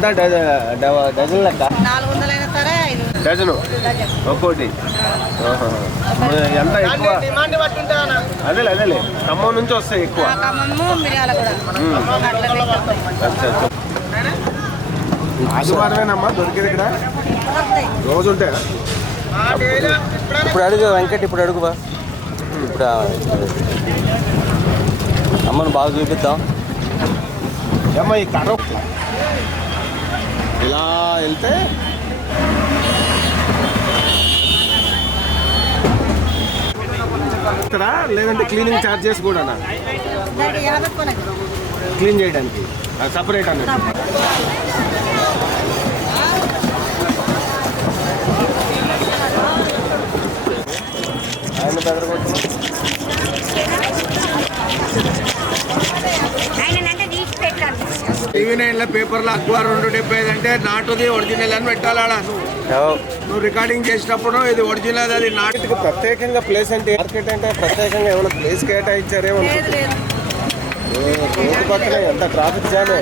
ఎంత డజన్ లెక్క? 400 అయినా సరే డజను ఒక్కోటి. ఎంత ఎక్కువ? అదేలే అదేలే ఖమ్మం నుంచి వస్తాయి ఎక్కువ. ఆదివారమేనమ్మా దొరికేది ఇక్కడ? రోజు ఉంటాయా? ఇప్పుడు అడుగు వెంకట్, ఇప్పుడు అడుగు బా. ఇప్పుడు అమ్మను బాగా చూపిద్దాం. ఏమ్మా ఈ కర్ర ఇలా వెళ్తే ఇక్కడ, లేదంటే క్లీనింగ్ ఛార్జెస్ కూడా క్లీన్ చేయడానికి సపరేట్ అన్నట్టు. ఆయన బెదరగొట్టు. టీవీ 9లో పేపర్లో అక్వా 2.75 అంటే నాటుది ఒరిజినల్ అని పెట్టాలా? నువ్వు రికార్డింగ్ చేసినప్పుడు ఇది ఒరిజినల్, అది నాటుకు. ప్రత్యేకంగా ప్లేస్ అంటే మార్కెట్ అంటే ప్రత్యేకంగా ఏమైనా ప్లేస్ కేటాయించారేమో. రోడ్డు పక్కన ఎంత ట్రాఫిక్ జామే.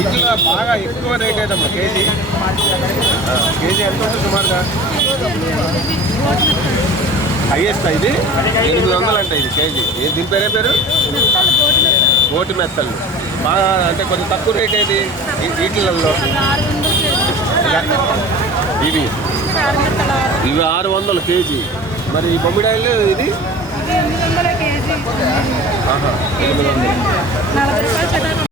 ఇట్లా బాగా ఎక్కువ రేట్ అవుతామ్మా. కేజీ ఎంత ఉంటుంది సుమారుగా? హైయెస్ట్ ఇది 800 అంట ఇది కేజీ. దీని పేరే పేరు గోటి మెత్తలు. బాగా అంటే కొంచెం తక్కువ రేట్ ఏది వీటిలలో? ఇవి 600 కేజీ. మరి ఈ బొమ్మిడాయిలు ఇది 800 కేజీ. 800.